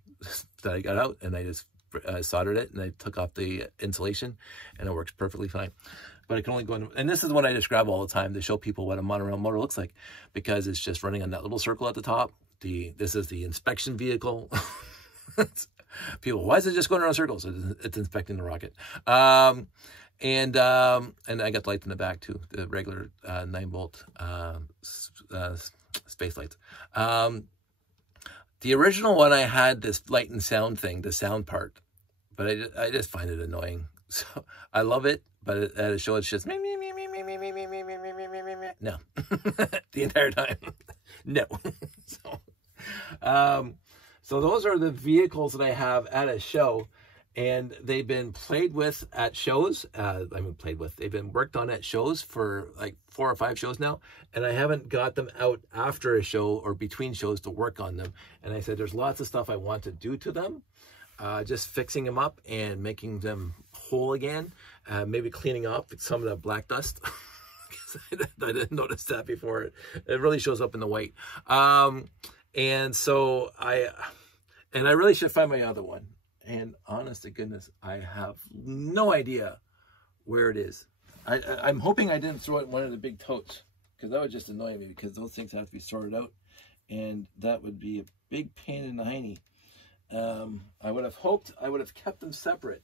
that I got out and I just soldered it and I took off the insulation and it works perfectly fine. But it can only go in, and this is what I describe all the time to show people what a monorail motor looks like, because it's just running on that little circle at the top. This is the inspection vehicle. People, why is it just going around circles? It's inspecting the rocket. And I got the lights in the back too, the regular 9-volt space lights. The original one, I had this light and sound thing, the sound part, but I just find it annoying. So I love it, but at a show it's just me. No, the entire time. No. So those are the vehicles that I have at a show, and they've been played with at shows. They've been worked on at shows for like 4 or 5 shows now, and I haven't got them out after a show or between shows to work on them. And I said, there's lots of stuff I want to do to them. Just fixing them up and making them whole again. Maybe cleaning up some of the black dust. I didn't notice that before. It really shows up in the white. And so I really should find my other one. And honest to goodness, I have no idea where it is. I'm hoping I didn't throw it in one of the big totes, because that would just annoy me, because those things have to be sorted out. And that would be a big pain in the hiney. I would have hoped I would have kept them separate,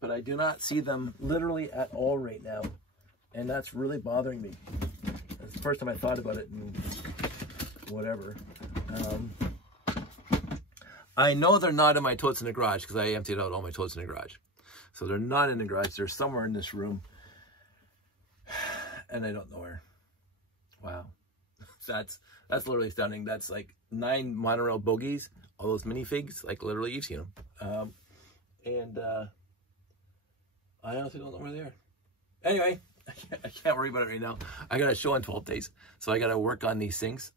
but I do not see them literally at all right now. And that's really bothering me. It's the first time I thought about it and whatever. I know they're not in my totes in the garage because I emptied out all my totes in the garage. So they're not in the garage. They're somewhere in this room. And I don't know where. Wow. That's literally stunning. That's like 9 monorail bogies. All those minifigs. Like literally you've seen them. I honestly don't know where they are. Anyway, I can't worry about it right now. I got a show in 12 days. So I got to work on these things.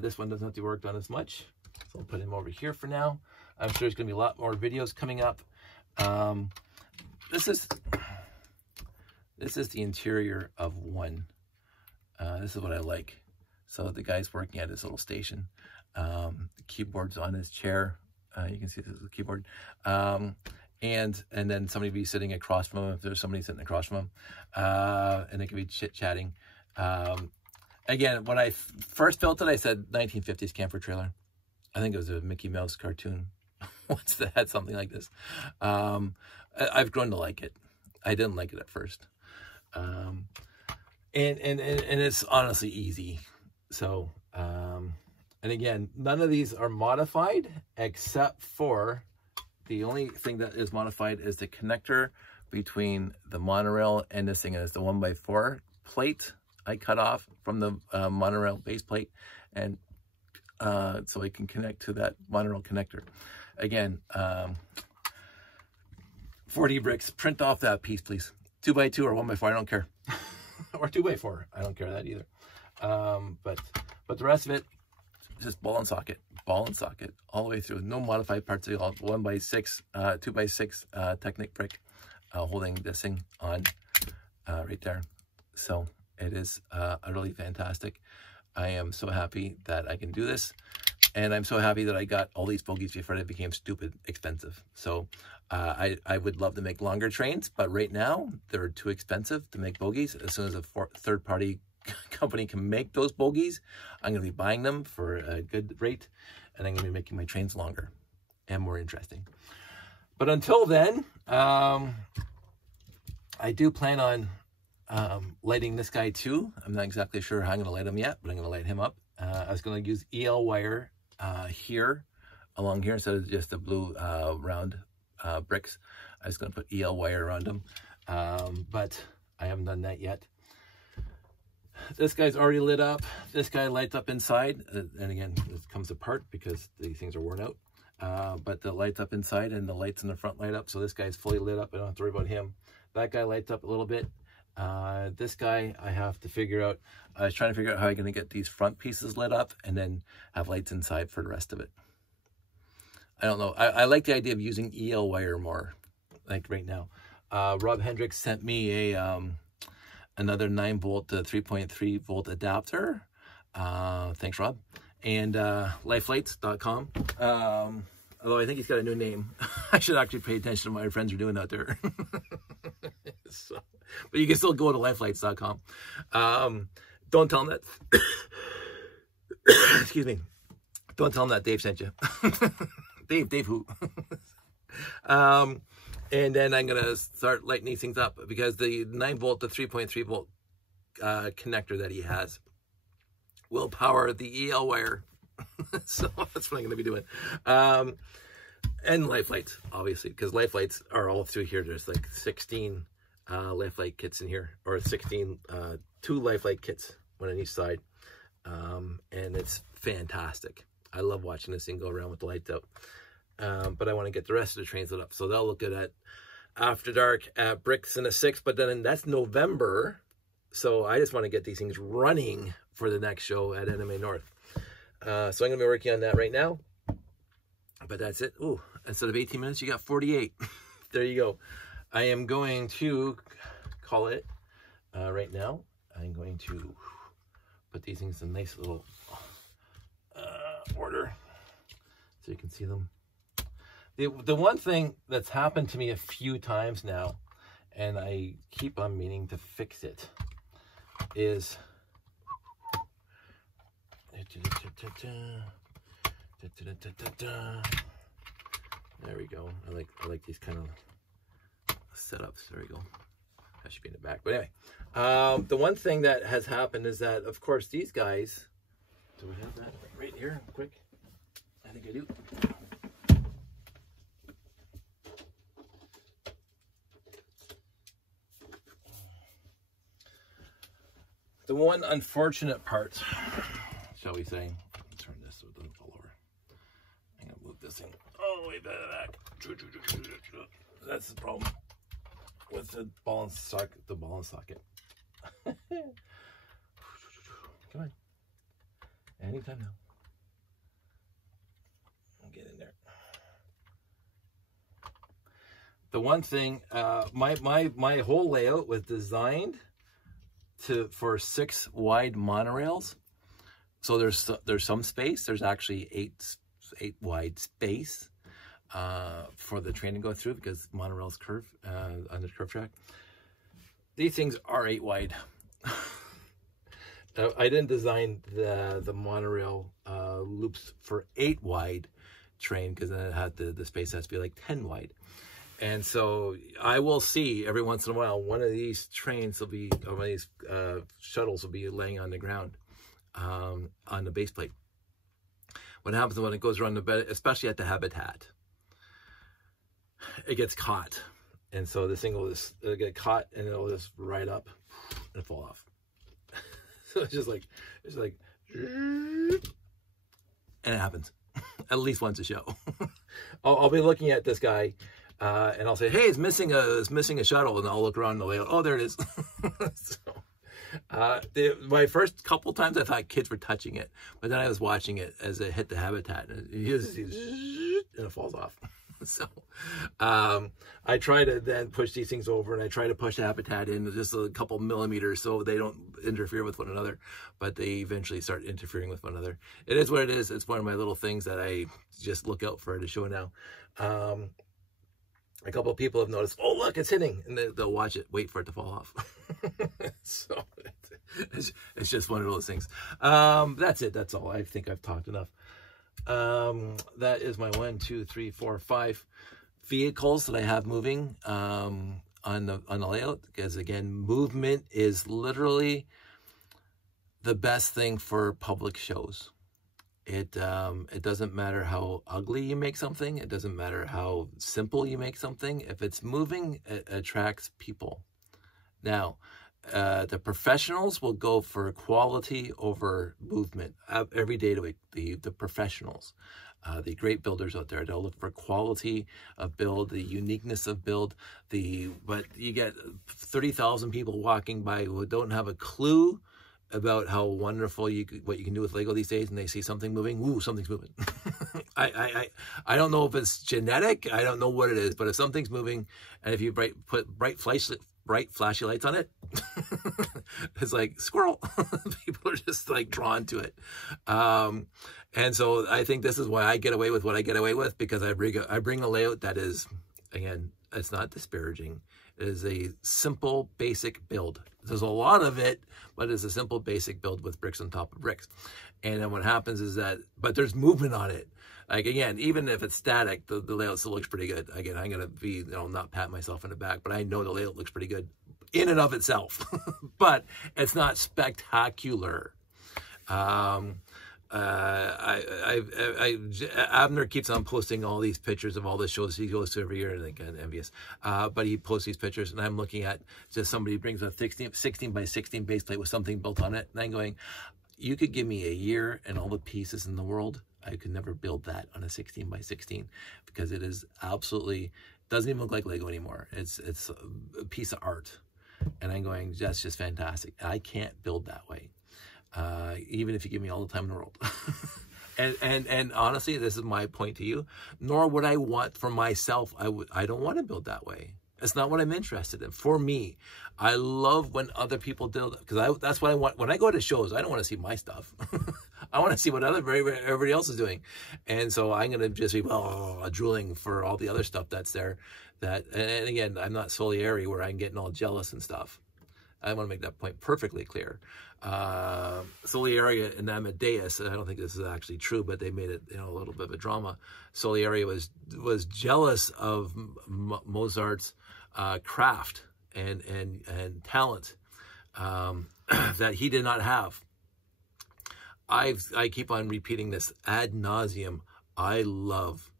This one doesn't have to be worked on as much. So I'll put him over here for now. I'm sure there's going to be a lot more videos coming up. This is the interior of one. This is what I like. So the guy's working at his little station. The keyboard's on his chair. You can see this is the keyboard. And then somebody be sitting across from him if there's somebody sitting across from him. And they could be chit-chatting. Again, when I first built it, I said 1950s camper trailer. I think it was a Mickey Mouse cartoon. What's that? Something like this. I've grown to like it. I didn't like it at first. And it's honestly easy. So, and again, none of these are modified except for the only thing that is modified is the connector between the monorail and this thing. Is the 1x4 plate I cut off from the monorail base plate, and so it can connect to that monorail connector. Again, 40 bricks, print off that piece, please. 2x2 or 1x4, I don't care. Or 2x4, I don't care that either. But the rest of it, just ball and socket, all the way through. No modified parts at all. 1x6, 2x6 Technic brick holding this thing on right there. So it is utterly fantastic. I am so happy that I can do this. And I'm so happy that I got all these bogies before they became stupid expensive. So I would love to make longer trains, but right now they're too expensive to make bogies. As soon as a third-party company can make those bogies, I'm going to be buying them for a good rate, and I'm going to be making my trains longer and more interesting. But until then, I do plan on lighting this guy too. I'm not exactly sure how I'm going to light him yet, but I'm going to light him up. I was going to use EL wire here, along here, instead of just the blue round bricks. I was going to put EL wire around them, but I haven't done that yet. This guy's already lit up. This guy lights up inside, and again, this comes apart because these things are worn out. But the lights up inside and the lights in the front light up, so this guy's fully lit up. I don't have to worry about him. That guy lights up a little bit. This guy, I have to figure out, I was trying to figure out how I'm going to get these front pieces lit up and then have lights inside for the rest of it. I don't know. I like the idea of using EL wire more, like right now. Rob Hendricks sent me a another 9-volt to 3.3 volt adapter. Thanks, Rob. And lifelights.com. Although I think he's got a new name. I should actually pay attention to what my friends are doing out there. So, but you can still go to lifelights.com. Don't tell them that. Excuse me. Don't tell them that Dave sent you. Dave who? And then I'm going to start lighting these things up because the 9-volt to 3.3 volt connector that he has will power the EL wire. So that's what I'm going to be doing. And life lights, obviously, because life lights are all through here. There's like 16 life light kits in here, or 16, 2 life light kits, one on each side. And it's fantastic. I love watching this thing go around with the lights out. But I want to get the rest of the trains lit up. So that'll look good at After Dark at Bricks in a 6. But then that's November. So I just want to get these things running for the next show at NMA North. So I'm going to be working on that right now. But that's it. Ooh, instead of 18 minutes, you got 48. There you go. I am going to call it right now. I'm going to put these things in nice little order so you can see them. The one thing that's happened to me a few times now, and I keep on meaning to fix it, is there we go. I like these kind of setups. There we go. That should be in the back. But anyway, the one thing that has happened is that, of course, these guys. Do we have that right here? Quick. I think I do. The one unfortunate part, shall we say, turn this so it doesn't fall over. I'm gonna move this thing all the way back. That's the problem with the ball and socket. Come on, anytime now. I'll get in there. The one thing, my whole layout was designed for 6 wide monorails. So there's some space. There's actually 8 wide space for the train to go through because monorails curve on the curve track. These things are 8 wide. I didn't design the monorail loops for 8 wide train because then it had the space has to be like 10 wide. And so I will see every once in a while one of these trains will be, or one of these shuttles will be laying on the ground on the base plate. What happens when it goes around the bed, especially at the habitat, it gets caught. And so this thing will just get caught and it'll just ride up and fall off. So it's like, and it happens at least once a show. I'll be looking at this guy and I'll say, hey, it's missing a shuttle. And I'll look around the layout. Oh, there it is. So, my first couple times I thought kids were touching it, but then I was watching it as it hit the habitat and it falls off. So I try to then push these things over, and I try to push the habitat in just a couple millimeters so they don't interfere with one another, but they eventually start interfering with one another. It is what it is. It's one of my little things that I just look out for to show now. A couple of people have noticed, oh, look, it's hitting, and they'll watch it, wait for it to fall off. So it's just one of those things. That's it. That's all. I think I've talked enough. That is my 1, 2, 3, 4, 5 vehicles that I have moving on the layout, because again, movement is literally the best thing for public shows. It doesn't matter how ugly you make something. It doesn't matter how simple you make something. If it's moving, it attracts people. Now, the professionals will go for quality over movement every day to week. The professionals, the great builders out there, they'll look for quality of build, the uniqueness of build. But you get 30,000 people walking by who don't have a clue about how wonderful what you can do with Lego these days, and they see something moving. Ooh, something's moving. I don't know if it's genetic. I don't know what it is, but if something's moving, and if you put bright flashy lights on it, it's like squirrel. People are just like drawn to it. And so I think this is why I get away with what I get away with, because I bring a layout that is, again, it's not disparaging. It is a simple, basic build. There's a lot of it, but it's a simple, basic build with bricks on top of bricks. And then what happens is that, but there's movement on it. Like, again, even if it's static, the layout still looks pretty good. Again, I'm going to be, not pat myself in the back, but I know the layout looks pretty good in and of itself. But it's not spectacular. Abner keeps on posting all these pictures of all the shows he goes to every year, and I'm kind of envious. But he posts these pictures, and I'm looking at just somebody brings a 16 by 16 base plate with something built on it, and I'm going, you could give me a year and all the pieces in the world, I could never build that on a 16 by 16, because it is absolutely, doesn't even look like Lego anymore. It's a piece of art, and I'm going, that's just fantastic. I can't build that way. Even if you give me all the time in the world. and honestly, this is my point to you, nor would I want for myself. I don't want to build that way. It's not what I'm interested in. For me, I love when other people do, because that's what I want. When I go to shows, I don't want to see my stuff. I want to see what everybody else is doing. And so I'm going to just be drooling for all the other stuff that's there. And again, I'm not Solieri where I'm getting all jealous and stuff. I want to make that point perfectly clear. Solieri and Amadeus, I don't think this is actually true, but they made it, a little bit of a drama. Solieri was jealous of Mozart's craft and talent that he did not have. I keep on repeating this ad nauseum. I love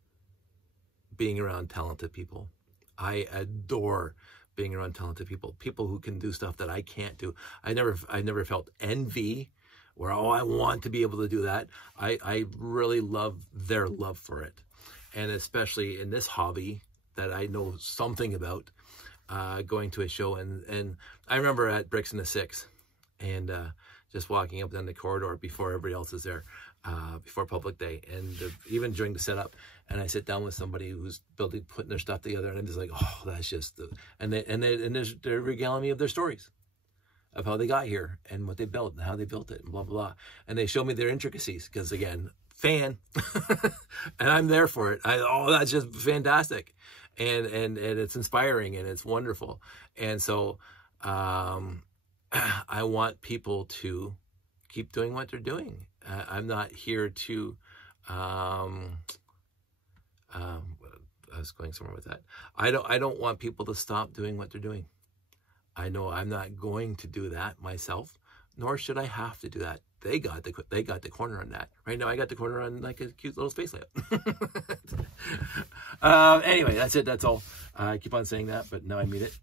being around talented people. I adore being around talented people who can do stuff that I can't do. I never felt envy where, oh, I want to be able to do that. I really love their love for it. And especially in this hobby that I know something about, going to a show. And I remember at Bricks in the Six, and just walking up down the corridor before everybody else is there, before public day, and even during the setup, and I sit down with somebody who's putting their stuff together, and I'm just like, oh, that's just and they're regaling me of their stories of how they got here and what they built and how they built it and blah blah blah, and they show me their intricacies because, again, fan, and I'm there for it. That's just fantastic, and it's inspiring and it's wonderful, and so I want people to keep doing what they're doing. I'm not here to, I was going somewhere with that. I don't want people to stop doing what they're doing. I know I'm not going to do that myself, nor should I have to do that. They got the corner on that. Right now I got the corner on like a cute little space layout. Anyway, that's it. That's all. I keep on saying that, but now I mean it.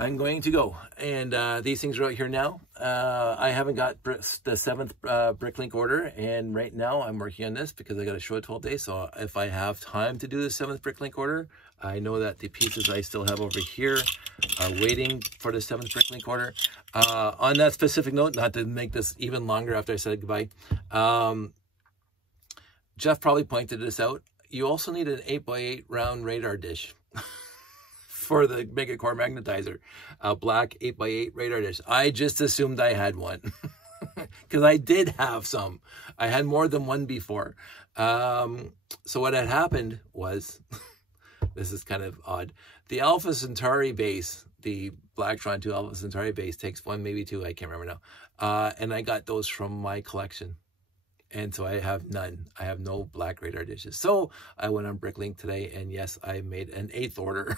I'm going to go, and these things are out here now. I haven't got the 7th Bricklink order, and right now I'm working on this because I got a show at 12 days. So if I have time to do the 7th Bricklink order, I know that the pieces I still have over here are waiting for the 7th Bricklink order. On that specific note, not to make this even longer after I said goodbye, Jeff probably pointed this out. You also need an 8x8 round radar dish for the Megacore magnetizer, a black 8x8 radar dish. I just assumed I had one because I did have some. I had more than one before. So what had happened was, this is kind of odd. The Alpha Centauri base, the Blacktron 2 Alpha Centauri base takes one, maybe two, I can't remember now. And I got those from my collection. And so I have none. I have no black radar dishes. So I went on Bricklink today, and yes, I made an 8th order.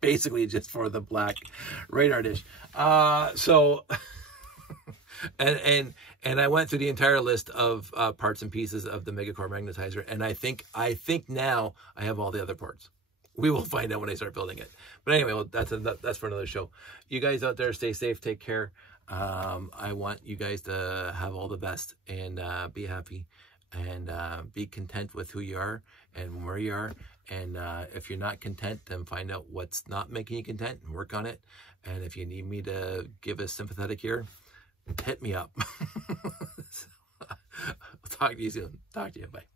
Basically just for the black radar dish. So and I went through the entire list of parts and pieces of the Megacore magnetizer, and I think now I have all the other parts. We will find out when I start building it. But anyway, well, that's for another show. You guys out there, stay safe, take care. I want you guys to have all the best and be happy and be content with who you are and where you are. And if you're not content, then find out what's not making you content and work on it. And if you need me to give a sympathetic ear, hit me up. I'll talk to you soon. Talk to you. Bye.